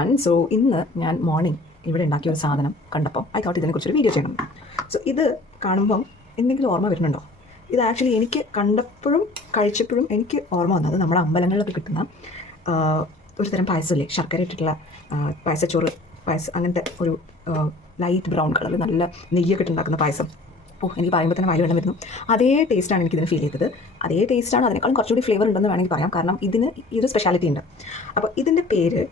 One. So ഇന്ന് ഞാൻ morning ഇവിടെ ഉണ്ടാക്കിയ ഒരു സാധനം കണ്ടപ്പോൾ ഐ തോട്ട് ഇതിനെക്കുറിച്ചൊരു വീഡിയോ ചെയ്യണം. സോ ഇത് കാണുമ്പം എന്തെങ്കിലും ഓർമ്മ വരുന്നുണ്ടോ? ഇത് ആക്ച്വലി എനിക്ക് കണ്ടപ്പോഴും കഴിച്ചപ്പോഴും എനിക്ക് ഓർമ്മ വന്നത് നമ്മുടെ അമ്പലങ്ങളിലൊക്കെ കിട്ടുന്ന ഒരു തരം പായസമില്ലേ, ശർക്കര ഇട്ടിട്ടുള്ള പായസച്ചോറ് പായസം, അങ്ങനത്തെ ഒരു ലൈറ്റ് ബ്രൗൺ കളർ നല്ല നെയ്യൊക്കെ ഇട്ടുണ്ടാക്കുന്ന പായസം. എനിക്ക് പറയുമ്പോൾ തന്നെ വായിൽ വെള്ളം വരുന്നു. അതേ ടേസ്റ്റാണ് എനിക്കിതിന് ഫീൽ ചെയ്തത്. അതേ ടേസ്റ്റാണ്, അതിനേക്കാളും കുറച്ചുകൂടി ഫ്ലേവർ ഉണ്ടെന്ന് വേണമെങ്കിൽ പറയാം. കാരണം ഇതിന് ഈ ഒരു സ്പെഷ്യാലിറ്റി ഉണ്ട്. അപ്പോൾ ഇതിൻ്റെ പേര്,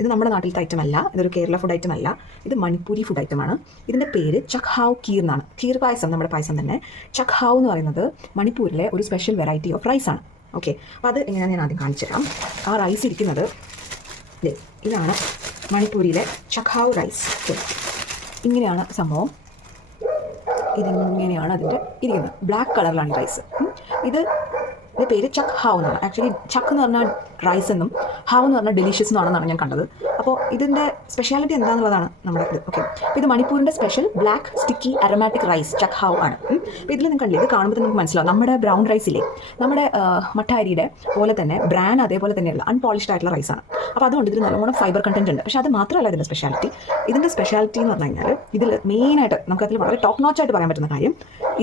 ഇത് നമ്മുടെ നാട്ടിലത്തെ ഐറ്റം അല്ല, ഇതൊരു കേരള ഫുഡ് ഐറ്റം അല്ല, ഇത് മണിപ്പൂരി ഫുഡ് ഐറ്റമാണ്. ഇതിൻ്റെ പേര് ചഖാവ് കീർ എന്നാണ്. കീർ പായസം, നമ്മുടെ പായസം തന്നെ. ചഖാവ് എന്ന് പറയുന്നത് മണിപ്പൂരിലെ ഒരു സ്പെഷ്യൽ വെറൈറ്റി ഓഫ് റൈസാണ്. ഓക്കെ, അപ്പോൾ അത് എങ്ങനെയാണ് ഞാൻ ആദ്യം കാണിച്ചു തരാം. ആ റൈസ് ഇരിക്കുന്നത് ഇതാണ് മണിപ്പൂരിയിലെ ചഖാവ് റൈസ്. ഓക്കെ, ഇങ്ങനെയാണ് സംഭവം. ഇതിങ്ങനെയാണ് അതിൻ്റെ ഇരിക്കുന്നത്. ബ്ലാക്ക് കളറിലാണ് ഈ റൈസ്. ഇതിൻ്റെ പേര് ചക്ക് ഹാവ് എന്നാണ്. ആക്ച്വലി ചക്ക് എന്ന് പറഞ്ഞാൽ റൈസ് എന്നും ഹാവ് എന്ന് പറഞ്ഞാൽ ഡെലീഷ്യസ് എന്നാണെന്നാണ് ഞാൻ കണ്ടത്. അപ്പോൾ ഇതിൻ്റെ സ്പെഷ്യാലിറ്റി എന്താണെന്നുള്ളതാണ് നമ്മുടെ ഇത്. ഓക്കെ, അപ്പോൾ ഇത് മണിപ്പൂരിൻ്റെ special black sticky aromatic rice chakhao ആണ്. അപ്പോൾ ഇതിൽ നിങ്ങൾക്ക് കണ്ടില്ല, ഇത് കാണുമ്പോൾ നമുക്ക് മനസ്സിലാവും നമ്മുടെ ബ്രൗൺ റൈസില്ലേ, നമ്മുടെ മട്ട അരിയുടെ പോലെ തന്നെ ബ്രാൻ അതേപോലെ തന്നെയുള്ള അൺപോളിഷ്ഡ് ആയിട്ടുള്ള റൈസാണ്. അപ്പോൾ അതുകൊണ്ട് ഇതിൽ നല്ലോണം ഫൈബർ കണ്ടന്റ് ഉണ്ട്. പക്ഷേ അത് മാത്രമല്ല ഇതിൻ്റെ സ്പെഷ്യാലിറ്റി. ഇതിൻ്റെ സ്പെഷ്യാലിറ്റി എന്ന് പറഞ്ഞു കഴിഞ്ഞാൽ ഇതിൽ മെയിനായിട്ട് നമുക്കതിൽ വളരെ ടോപ്പ് നോച്ചായിട്ട് പറയാൻ പറ്റുന്ന കാര്യം,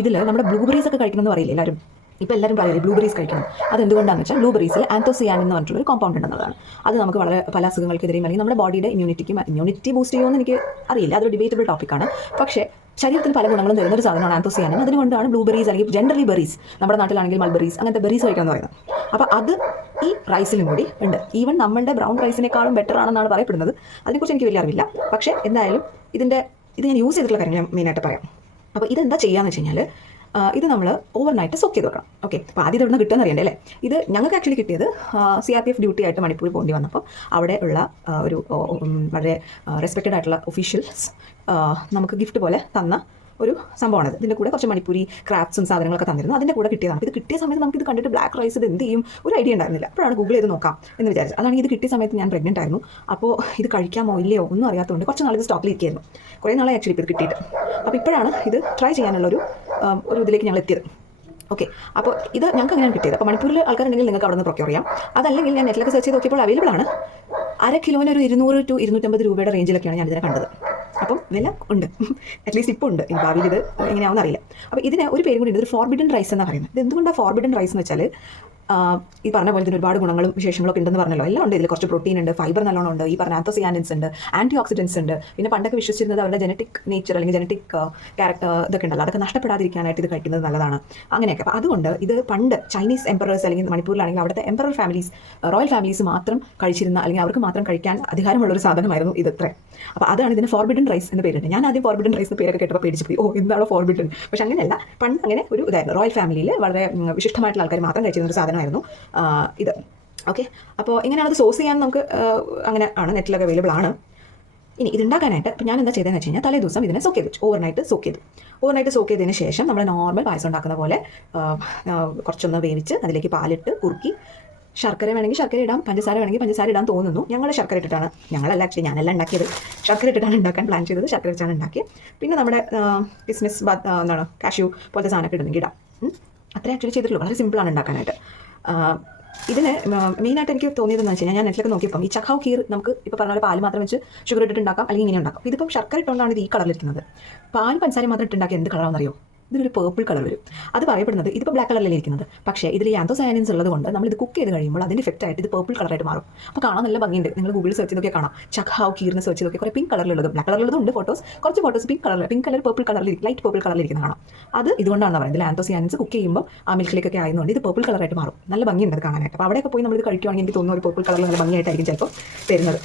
ഇതിൽ നമ്മുടെ ബ്ലൂബെറീസ് ഒക്കെ കഴിക്കണമെന്ന് പറയില്ലേ എല്ലാവരും. ഇപ്പോൾ എല്ലാവരും പറയില്ലേ ബ്ലൂബെറീസ് കഴിക്കണം. അതെന്തുകൊണ്ടാണെന്ന് വെച്ചാൽ ബ്ലൂബെറീസിൽ ആന്തോസിയാനിൻ എന്ന് പറഞ്ഞിട്ടുള്ള ഒരു കോമ്പൗണ്ട് ഉണ്ടെന്നുള്ളതാണ്. അത് നമുക്ക് വളരെ പല അസുഖങ്ങൾക്കെതിരെയും അല്ലെങ്കിൽ നമ്മുടെ ബോഡിയുടെ ഇമ്മ്യൂണിറ്റി ബൂസ്റ്റ് ചെയ്യുമെന്ന് എനിക്ക് അറിയില്ല, അതൊരു ഡിബേറ്റബിൾ ടോപ്പിക്കാണ്. പക്ഷേ ശരീരത്തിന് പല ഗുണങ്ങളും തരുന്നൊരു സാധനമാണ് ആന്തോസിയാനിൻ. അതുകൊണ്ടാണ് ബ്ലൂബെറീസ് അല്ലെങ്കിൽ ജനറലി ബെറീസ്, നമ്മുടെ നാട്ടിലാണെങ്കിൽ മൾബെറീസ്, അങ്ങനത്തെ ബെറീസ് കഴിക്കണം എന്ന് പറയുന്നത്. അപ്പോൾ അത് ഈ റൈസിലും കൂടി ഉണ്ട്. ഈവൻ നമ്മളുടെ ബ്രൗൺ റൈസിനേക്കാളും ബെറ്റർ ആണെന്നാണ് പറയപ്പെടുന്നത്. അതിനെക്കുറിച്ച് എനിക്ക് വലിയ അറിവില്ല. പക്ഷേ എന്തായാലും ഇത് ഞാൻ യൂസ് ചെയ്തിട്ടുള്ള കാര്യം ഞാൻ മെയിനായിട്ട് പറയാം. അപ്പോൾ ഇതെന്താ ചെയ്യാന്ന് വെച്ച് കഴിഞ്ഞാൽ, ഇത് നമ്മൾ ഓവർനൈറ്റ് സോക്ക് ചെയ്ത് വെക്കണം. ഓക്കെ, അപ്പോൾ ആദ്യം ഇവിടുന്ന് കിട്ടുമെന്ന് അറിയണ്ടേ അല്ലേ. ഇത് ഞങ്ങൾക്ക് ആക്ച്വലി കിട്ടിയത് CRPF ഡ്യൂട്ടി ആയിട്ട് മണിപ്പൂരിൽ പോകേണ്ടി വന്നപ്പോൾ അവിടെ ഉള്ള ഒരു വളരെ റെസ്പെക്റ്റഡ് ആയിട്ടുള്ള ഒഫീഷ്യൽസ് നമുക്ക് ഗിഫ്റ്റ് പോലെ തന്ന ഒരു സംഭവമാണിത്. ഇതിൻ്റെ കൂടെ കുറച്ച് മണിപ്പൂരി ക്രാഫ്റ്റ്സും സാധനങ്ങളൊക്കെ തന്നിരുന്നു. അതിൻ്റെ കൂടെ കിട്ടിയതാണ്. ഇത് കിട്ടിയ സമയത്ത് നമുക്ക് ഇത് കണ്ടിട്ട് ബ്ലാക്ക് റൈസ് ഇത് എന്ത് ചെയ്യും ഒരു ഐഡിയ ഉണ്ടായിരുന്നില്ല. അപ്പോഴാണ് ഗൂഗിൾ ചെയ്ത് നോക്കാം എന്ന് വിചാരിച്ചത്. അതാണെങ്കിൽ ഇത് കിട്ടിയ സമയത്ത് ഞാൻ പ്രഗ്നൻ്റ് ആയിരുന്നു. അപ്പോൾ ഇത് കഴിക്കാമോ ഇല്ലയോ ഒന്നും അറിയാത്തതുകൊണ്ട് കുറച്ച് നാൾ ഇത് സ്റ്റോക്കിലിരിക്കുകയായിരുന്നു. കുറേ നാളെ ആക്ച്വലി ഇപ്പോൾ ഇത് കിട്ടിയിട്ട്. അപ്പോൾ ഇപ്പോഴാണ് ഇത് ട്രൈ ചെയ്യാനുള്ളൊരു ഇതിലേക്ക് ഞങ്ങൾ എത്തിയത്. ഓക്കെ, അപ്പോൾ ഇത് ഞങ്ങൾക്ക് അങ്ങനെയാണ് കിട്ടിയത്. അപ്പോൾ മണിപ്പൂരിൽ ആൾക്കാരുണ്ടെങ്കിൽ നിങ്ങൾക്ക് അവിടെ നിന്ന് പ്രൊക്യൂർ ചെയ്യാം. അതല്ലെങ്കിൽ ഞാൻ നെറ്റിലൊക്കെ സെർച്ച് ചെയ്ത് നോക്കിയപ്പോൾ അവൈലബിൾ ആണ്. അര കിലോന് ഒരു 200 to 250 രൂപയുടെ റേഞ്ചിലൊക്കെയാണ് ഞാൻ ഇതിനെ കണ്ടത്. അപ്പം വില ഉണ്ട്, അറ്റ്ലീസ്റ്റ് ഇപ്പോൾ ഉണ്ട്. ഇനി ഭാവിയിൽ ഇത് എങ്ങനെയാണെന്ന് അറിയില്ല. അപ്പോൾ ഇതിന് ഒരു പേരും കൂടി ഉണ്ട്, ഒരു ഫോർബിഡൻ റൈസ് എന്നാണ് പറയുന്നത്. ഇത് എന്തുകൊണ്ടാണ് ഫോർബിഡൻ റൈസ് എന്ന് വെച്ചാൽ, ഈ പറഞ്ഞ പോലെ തന്നെ ഒരുപാട് ഗുണങ്ങളും വിശേഷങ്ങളൊക്കെ ഉണ്ടെന്ന് പറഞ്ഞല്ലോ. എല്ലാം ഉണ്ട് ഇതിൽ. കുറച്ച് പ്രോട്ടീൻ ഉണ്ട്, ഫൈബർ നല്ലോണം ഉണ്ട്, ഈ പറഞ്ഞ ആന്തോസിയാനിൻസ് ഉണ്ട്, ആൻറ്റി ഓക്സിഡൻസ് ഉണ്ട്. പിന്നെ പണ്ടൊക്കെ വിശ്വസിച്ചിരുന്നത് അവരുടെ ജനറ്റിക് നേച്ചർ അല്ലെങ്കിൽ ജനറ്റിക് ക്യാരക്ടർ ഇതൊക്കെ ഉണ്ടല്ലോ, അതൊക്കെ നഷ്ടപ്പെടാതിരിക്കാനായിട്ട് ഇത് കഴിക്കുന്നത് നല്ലതാണ് അങ്ങനെയൊക്കെ. അപ്പോൾ അതുകൊണ്ട് ഇത് പണ്ട് ചൈനീസ് എംപറേഴ്സ് അല്ലെങ്കിൽ മണിപ്പൂരിലാണെങ്കിൽ അവിടുത്തെ എംപറർ ഫാമിലീസ്, റോയൽ ഫാമിലീസ് മാത്രം കഴിച്ചിരുന്ന അല്ലെങ്കിൽ അവർക്ക് മാത്രം കഴിക്കാൻ അധികാരമുള്ളൊരു സാധനമായിരുന്നു ഇത്. ഇത്ര. അപ്പോൾ അതാണ് ഇതിന് ഫോർബിഡൻ റൈസ് എന്ന് പേരുണ്ട്. ഞാൻ ആദ്യം ഫോർബിഡൻ റൈസ് പേരൊക്കെ കേട്ടപ്പോൾ പേടിച്ച് പോയി, എന്താണോ ഫോർബിഡൻ. പക്ഷേ അങ്ങനെയല്ല, പണ്ട് അങ്ങനെ ഒരു ഇതായിരുന്നു. റോയൽ ഫാമിലിയിൽ വളരെ വിശിഷ്ടമായിട്ടുള്ള ആൾക്കാർ മാത്രം കഴിച്ചിരുന്ന ഒരു സാധനമായിരുന്നു ഇത്. ഓക്കെ, അപ്പോൾ ഇങ്ങനെയാണത് സോഴ്സ് ചെയ്യാൻ നമുക്ക് അങ്ങനെ ആണ്, നെറ്റിലൊക്കെ അവൈലബിൾ ആണ്. ഇനി ഇതുണ്ടാക്കാനായിട്ട് ഇപ്പോൾ ഞാൻ എന്താ ചെയ്തതെന്ന് വെച്ച് കഴിഞ്ഞാൽ, തലേ ദിവസം ഇതിനെ സോക്ക് ചെയ്ത് വെച്ചു. ഓവർനൈറ്റ് സോക്ക് ചെയ്തതിന് ശേഷം നമ്മൾ നോർമൽ പായസം ഉണ്ടാക്കുന്ന പോലെ കുറച്ചൊന്ന് വേവിച്ച് അതിലേക്ക് പാലിട്ട് കുറുക്കി, ശർക്കര വേണമെങ്കിൽ ശർക്കര ഇടാം, പഞ്ചസാര വേണമെങ്കിൽ പഞ്ചസാര ഇടാൻ തോന്നുന്നു. ഞങ്ങൾ ശർക്കര ഇട്ടിട്ടാണ്, ഞങ്ങളല്ല ആക്ച്വലി ഞാനെല്ലാം ഉണ്ടാക്കിയത്, ശർക്കര ഇട്ടിട്ടാണ് ഉണ്ടാക്കാൻ പ്ലാൻ ചെയ്തത്. ശർക്കര വെച്ചാണ് ഉണ്ടാക്കിയത്. പിന്നെ നമ്മുടെ കിസ്മിസ് എന്താണ് കാഷ്യൂ പോലത്തെ സാധനമൊക്കെ ഇടുന്നെങ്കിൽ ഇടാം. അത്രേ ആക്ച്വലി ചെയ്തിട്ടുള്ളൂ. വളരെ സിമ്പിളാണ് ഉണ്ടാക്കാനായിട്ട്. ഇതിന് മെയിനായിട്ട് എനിക്ക് തോന്നിയതെന്ന് വെച്ച് കഴിഞ്ഞാൽ, ഞാൻ നെറ്റിലൊക്കെ നോക്കിയപ്പം ഈ ചഖാവ് കീർ നമുക്ക് ഇപ്പോൾ പറഞ്ഞ പോലെ പാല് മാത്രം വെച്ച് ഷുഗർ ഇട്ടിട്ട് ഉണ്ടാക്കാം, അല്ലെങ്കിൽ ഇങ്ങനെ ഉണ്ടാക്കാം. ഇതിപ്പം ശർക്കര ഇട്ടുകൊണ്ടാണ് ഇത് ഈ കളറിലിരിക്കുന്നത്. പാൽ പഞ്ചസാര മാത്രം ഇട്ടുണ്ടാക്കി എന്ത് കളറാണെന്നറിയോ? ഇതിലൊരു പേർപ്പിൾ കളർ വരും. അത് പറയപ്പെടുന്നത് ഇതിപ്പോൾ ബ്ലാക്ക് കളറിലല്ലേ ഇരിക്കുന്നത്, പക്ഷേ ഇതിൽ ഈ ആന്തോസയാനിൻസ് ഉള്ളത് കൊണ്ട് നമ്മൾ ഇത് കുക്ക് ചെയ്ത് കഴിയുമ്പോൾ അതിൻ്റെ ഇഫക്റ്റ് ആയിട്ട് ഇത് പേർപ്പിൾ കളറായിട്ട് മാറും. അപ്പോൾ കാണാൻ നല്ല ഭംഗിയുണ്ട്. നിങ്ങൾ ഗൂഗിൾ സെർച്ച് ചെയ്തൊക്കെ കാണാം. ചഖാവ് കീറിന് സെർച്ച് ചെയ്തൊക്കെ കുറേ പിങ്ക് കളറിലുള്ളതും ബ്ലാക്ക് കളറിലുള്ളതും ഉണ്ട് ഫോട്ടോസ്. കുറച്ച് ഫോട്ടോസ് പിങ്ക് കളർ പേർപ്പിൾ കളറിൽ, ലൈറ്റ് പേർപ്പിൾ കളറിലിരിക്കുന്ന കാണാം. അത് ഇതുകൊണ്ടാണ് പറയുന്നത്. ഇതിൽ ആന്തോസയാനിൻസ് കുക്ക് ചെയ്യുമ്പോൾ ആ മിൽക്കിലേക്കൊക്കെ ആയതുകൊണ്ട് ഇത് പേർപ്പിൾ കളറായിട്ട് മാറും. നല്ല ഭംഗിയുണ്ട് അത് കാണാനായിട്ട്. അപ്പോൾ അവിടെയൊക്കെ പോയി നമ്മളിത് കഴിക്കുകയാണെങ്കിൽ എനിക്ക് തോന്നുന്നു ഒരു പേർപ്പിൾ കളറിൽ നല്ല ഭംഗിയായിട്ടായിരിക്കും ചിലപ്പോൾ തരുന്നത്.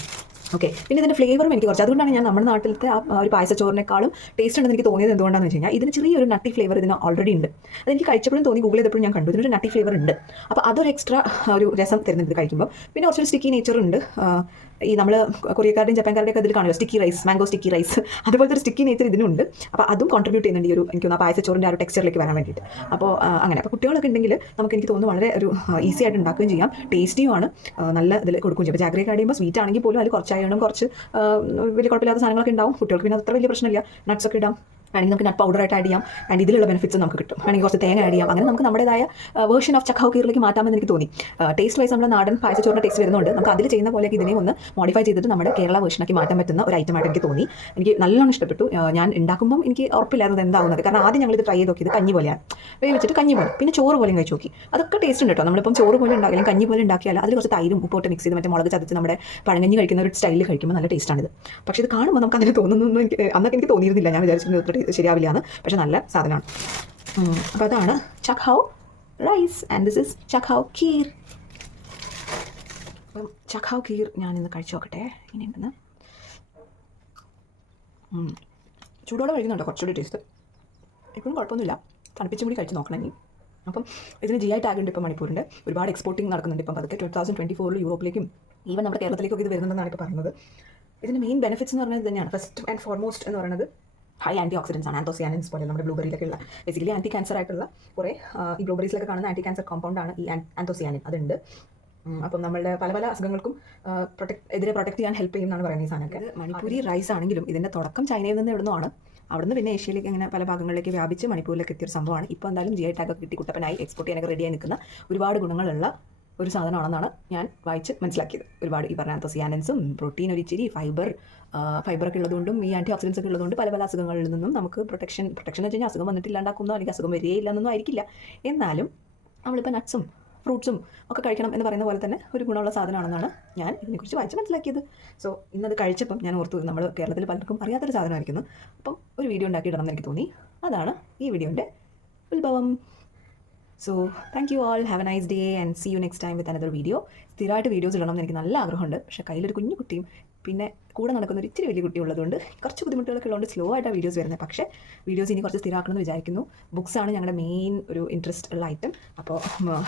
ഓക്കെ, പിന്നെ ഇതിൻ്റെ ഫ്ലേവറും എനിക്ക് കുറച്ച്, അതുകൊണ്ടാണ് ഞാൻ നമ്മുടെ നാട്ടിലത്തെ ആ ഒരു പായസച്ചോറിനേക്കാളും ടേസ്റ്റ് ഉണ്ടെന്ന് എനിക്ക് തോന്നിയത്. എന്തുകൊണ്ടാണെന്ന് വെച്ച് കഴിഞ്ഞാൽ ഇതിന് ചെറിയൊരു നട്ടി ഫ്ലേവർ ഇതിന് ഓൾറെഡി ഉണ്ട്. അതെനിക്ക് കഴിച്ചപ്പോഴും തോന്നി, ഗൂഗിൾ ചെയ്തപ്പോഴും ഞാൻ കണ്ടു ഇതിനൊരു നട്ടി ഫ്ലേവർ ഉണ്ട്. അപ്പോൾ അതൊരു എക്സ്ട്രാ ഒരു രസം തരുന്നുണ്ട് ഇത് കഴിക്കുമ്പോൾ. പിന്നെ കുറച്ചൊരു സ്റ്റിക്കി നേച്ചർ ഉണ്ട്. ഈ നമ്മൾ കൊറിയക്കാരുടെയും ജപ്പാൻകാരുടെയൊക്കെ ഇതിൽ കാണുമല്ലോ sticky rice, mango sticky rice, അതുപോലത്തെ ഒരു സ്റ്റിക്കി നേച്ചർ ഇതിനുണ്ട്. അപ്പോൾ അതും കോൺട്രിബ്യൂട്ട് ചെയ്യുന്നുണ്ട് ഈ ഒരു എനിക്ക് തോന്നുന്നു പായസച്ചോറിൻ്റെ ആ ഒരു ടെക്സ്ചറിലേക്ക് വരാൻ വേണ്ടിയിട്ട്. അപ്പോൾ അങ്ങനെ അപ്പോൾ കുട്ടികളൊക്കെ ഉണ്ടെങ്കിൽ എനിക്ക് തോന്നുന്നു വളരെ ഒരു ഈസി ആയിട്ട് ഉണ്ടാക്കുകയും ചെയ്യാം, ടേസ്റ്റിയുമാണ്, നല്ല ഇതിൽ കൊടുക്കുകയും ചെയ്യും. ജാഗ്രയൊക്കെ ആടുമ്പോൾ സ്വീറ്റ് ആണെങ്കിൽ പോലും അതിൽ കുറച്ച് അയണും കുറച്ച് വലിയ കുഴപ്പമില്ലാത്ത സാധനങ്ങളൊക്കെ ഉണ്ടാവും. കുട്ടികൾക്ക് പിന്നെ അത്ര വലിയ പ്രശ്നമില്ല. നട്ട്സൊക്കെ ഇടാം. വേണമെങ്കിൽ നമുക്ക് നട്ട് പൗഡറായിട്ട് ആഡ് ചെയ്യാം. ആൻഡ് ഇതിലുള്ള ബെനിഫിറ്റ്സ് നമുക്ക് കിട്ടും. വേണമെങ്കിൽ കുറച്ച് തേങ്ങ ആഡ് ചെയ്യാം. അങ്ങനെ നമുക്ക് നമ്മുടേതായ വേർഷൻ ഓഫ് ചക്ക് ഹൗ കീറിലേക്ക് മാറ്റാമെന്ന് എനിക്ക് തോന്നി. ടേസ്റ്റ് വൈസ് നമ്മുടെ നാടൻ പായസച്ചോറിൻ്റെ ടേസ്റ്റ് വരുന്നുണ്ട്. നമുക്ക് അതിൽ ചെയ്യുന്ന പോലെയൊക്കെ ഇതിനെ ഒന്ന് മോഡിഫൈ ചെയ്തിട്ട് നമ്മുടെ കേരള വേർഷനാക്കി മാറ്റാൻ പറ്റുന്ന ഒരു ഐറ്റമായിട്ട് എനിക്ക് തോന്നി. എനിക്ക് നല്ലോണം ഇഷ്ടപ്പെട്ടു. ഞാൻ ഉണ്ടാക്കുമ്പം എനിക്ക് ഉറപ്പില്ലാത്തത് എന്താവുന്നത്. കാരണം ആദ്യം ഞങ്ങളിത് ട്രൈ ചെയ്ത് നോക്കിയത് കഞ്ഞി പോലെയാണ്, വേവിച്ചിട്ട് കഞ്ഞി പോലെ, പിന്നെ ചോറ് പോലെയും കഴിച്ച് നോക്കി. അതൊക്കെ ടേസ്റ്റ് ഉണ്ട് കേട്ടോ. നമ്മളിപ്പം ചോറ് പോലെ ഉണ്ടാക്കിയാലും കഞ്ഞി പോലെ ഉണ്ടാക്കിയാൽ അതിൽ കുറച്ച് തൈരും ഉപ്പോട്ട് മിക്സ് ചെയ്ത് മറ്റേ മുളക് ചതച്ച് നമ്മുടെ പഴങ്കഞ്ഞി കഴിക്കുന്ന ഒരു സ്റ്റൈലിൽ കഴിക്കുമ്പോൾ നല്ല ടേസ്റ്റാണിത്. പക്ഷേ ഇത് കാണുമ്പോൾ നമുക്ക് അങ്ങനെ തോന്നുന്നു. അന്നൊക്കെ എനിക്ക് തോന്നിയിരുന്നില്ല. ഞാൻ വിചാരിച്ചിരുന്നത് ശരിയാവില്ല എന്ന്. പക്ഷേ നല്ല സാധനമാണ്. അപ്പോൾ അതാണ് chakhao rice and this is chakhao kheer. അപ്പം ചക്ക് ഹൗ കീർ ഞാൻ ഇന്ന് കഴിച്ചു നോക്കട്ടെ ഇങ്ങനെയുണ്ടെന്ന്. ചൂടോടെ കഴിക്കുന്നുണ്ടോ കുറച്ചുകൂടി ടേസ്റ്റ്. ഇപ്പോഴും കുഴപ്പമൊന്നുമില്ല. തണുപ്പിച്ചും കൂടി കഴിച്ച് നോക്കണം ഇനി. അപ്പം ഇതിന് GI ടാഗ് ഉണ്ട്. ഇപ്പം മണിപ്പൂരിൻ്റെ ഒരുപാട് എക്സ്പോർട്ടിങ് നടക്കുന്നുണ്ട്. ഇപ്പം അതൊക്കെ 2024 യൂറോപ്പിലേക്കും ഈവൻ നമ്മുടെ കേരളത്തിലേക്കൊക്കെ ഇത് വരുന്നുണ്ടെന്നാണ് ഇപ്പോൾ പറയുന്നത്. ഇതിൻ്റെ മെയിൻ ബെനിഫിറ്റ്സ് എന്ന് പറയുന്നത് തന്നെയാണ്. ഫസ്റ്റ് ആൻഡ് ഫോർമോസ്റ്റ് എന്ന് പറയുന്നത് ഹൈ ആൻറ്റി ഓക്സിഡൻസ് ആണ്. ആന്തോസിയാനിൻസ് പോലെ നമ്മുടെ ബ്ലൂബെറിയിലൊക്കെ ഉള്ള ബേസിക്കലി ആൻറ്റി ക്യാൻസർ ആയിട്ടുള്ള കുറേ ഈ ബ്ലൂബെറീസിലൊക്കെ കാണുന്ന ആൻറ്റി ക്യാൻസർ കോമ്പൗണ്ടാണ് ഈ ആന്തോസിയാനിൻ. അതുണ്ട്. അപ്പം നമ്മളുടെ പല പല അസുഖങ്ങൾക്കും എതിരെ പ്രൊട്ടക്ട് ചെയ്യാൻ ഹെൽപ്പ് ചെയ്യുന്നതാണ് പറയുന്നത് ഈ സാധനമൊക്കെ. മണിപ്പൂരി റൈസ് ആണെങ്കിലും ഇതിൻ്റെ തുടക്കം ചൈനയിൽ നിന്ന് എവിടുന്നതാണ്. അവിടുന്ന് പിന്നെ ഏഷ്യയിലേക്ക് അങ്ങനെ പല ഭാഗങ്ങളിലേക്ക് വ്യാപിച്ച് മണിപ്പൂരിലേക്ക് എത്തിയൊരു സംഭവമാണ്. ഇപ്പോൾ എന്തായാലും GI ടാഗ് കിട്ടി കുട്ടപ്പനായി എക്സ്പോർട്ട് ചെയ്യാനൊക്കെ റെഡിയായി നിൽക്കുന്ന ഒരുപാട് ഗുണങ്ങളുള്ള ഒരു സാധനമാണെന്നാണ് ഞാൻ വായിച്ച് മനസ്സിലാക്കിയത്. ഒരുപാട് ഈ പറഞ്ഞ ആന്തോസിയാനിൻസും പ്രോട്ടീൻ ഒരു ഇച്ചിരി ഫൈബറൊക്കെ ഉള്ളതുകൊണ്ടും ഈ ആൻറ്റി ഓക്സിഡൻസ് ഒക്കെ ഉള്ളതുകൊണ്ട് പല പല അസുഖങ്ങളിൽ നിന്നും നമുക്ക് പ്രൊട്ടക്ഷൻ എന്ന് വെച്ച് കഴിഞ്ഞാൽ അസുഖം വന്നിട്ടില്ലാണ്ടാക്കുന്നോ അല്ലെങ്കിൽ അസുഖം വരികയില്ല എന്നൊന്നും ആയിരിക്കില്ല. എന്നാലും നമ്മളിപ്പോൾ നട്ട്സും ഫ്രൂട്ട്സും ഒക്കെ കഴിക്കണം എന്ന് പറയുന്ന പോലെ തന്നെ ഒരു ഗുണമുള്ള സാധനമാണെന്നാണ് ഞാൻ ഇതിനെക്കുറിച്ച് വായിച്ച് മനസ്സിലാക്കിയത്. സോ ഇന്നത് കഴിച്ചപ്പം ഞാൻ ഓർത്തു നമ്മൾ കേരളത്തിൽ പലർക്കും അറിയാത്തൊരു സാധനമായിരിക്കുന്നു. അപ്പം ഒരു വീഡിയോ ഉണ്ടാക്കിയിടണമെന്ന് എനിക്ക് തോന്നി. അതാണ് ഈ വീഡിയോൻ്റെ ഉത്ഭവം. So thank you all. Have a nice day and see you next time with another video. സ്ഥിരമായിട്ട് വീഡിയോസ് ഇടണമെന്ന് എനിക്ക് നല്ല ആഗ്രഹമുണ്ട്. പക്ഷേ കയ്യിലൊരു കുഞ്ഞു കുട്ടിയും പിന്നെ കൂടെ നടക്കുന്ന ഒരു ഇച്ചിരി വലിയ കുട്ടി ഉള്ളതുകൊണ്ട് കുറച്ച് ബുദ്ധിമുട്ടുകളൊക്കെ ഉള്ളതുകൊണ്ട് സ്ലോ ആയിട്ടാണ് വീഡിയോസ് വരുന്നത്. പക്ഷേ വീഡിയോസ് ഇനി കുറച്ച് സ്ഥിരമാക്കണമെന്ന് വിചാരിക്കുന്നു. ബുക്സാണ് ഞങ്ങളുടെ മെയിൻ ഒരു ഇൻട്രസ്റ്റ് ഉള്ള ഐറ്റം. അപ്പോൾ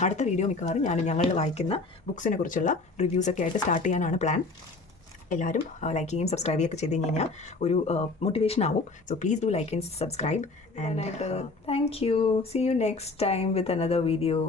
അടുത്ത വീഡിയോ മിക്കവാറും ഞങ്ങൾ വായിക്കുന്ന ബുക്സിനെ കുറിച്ചുള്ള റിവ്യൂസൊക്കെ ആയിട്ട് സ്റ്റാർട്ട് ചെയ്യാനാണ് പ്ലാൻ. എല്ലാവരും ലൈക്ക് ചെയ്യുകയും സബ്സ്ക്രൈബ് ചെയ്യുകയൊക്കെ ചെയ്ത് കഴിഞ്ഞാൽ ഒരു മോട്ടിവേഷൻ ആവും. So please do like and subscribe and thank you. See you next time with another video.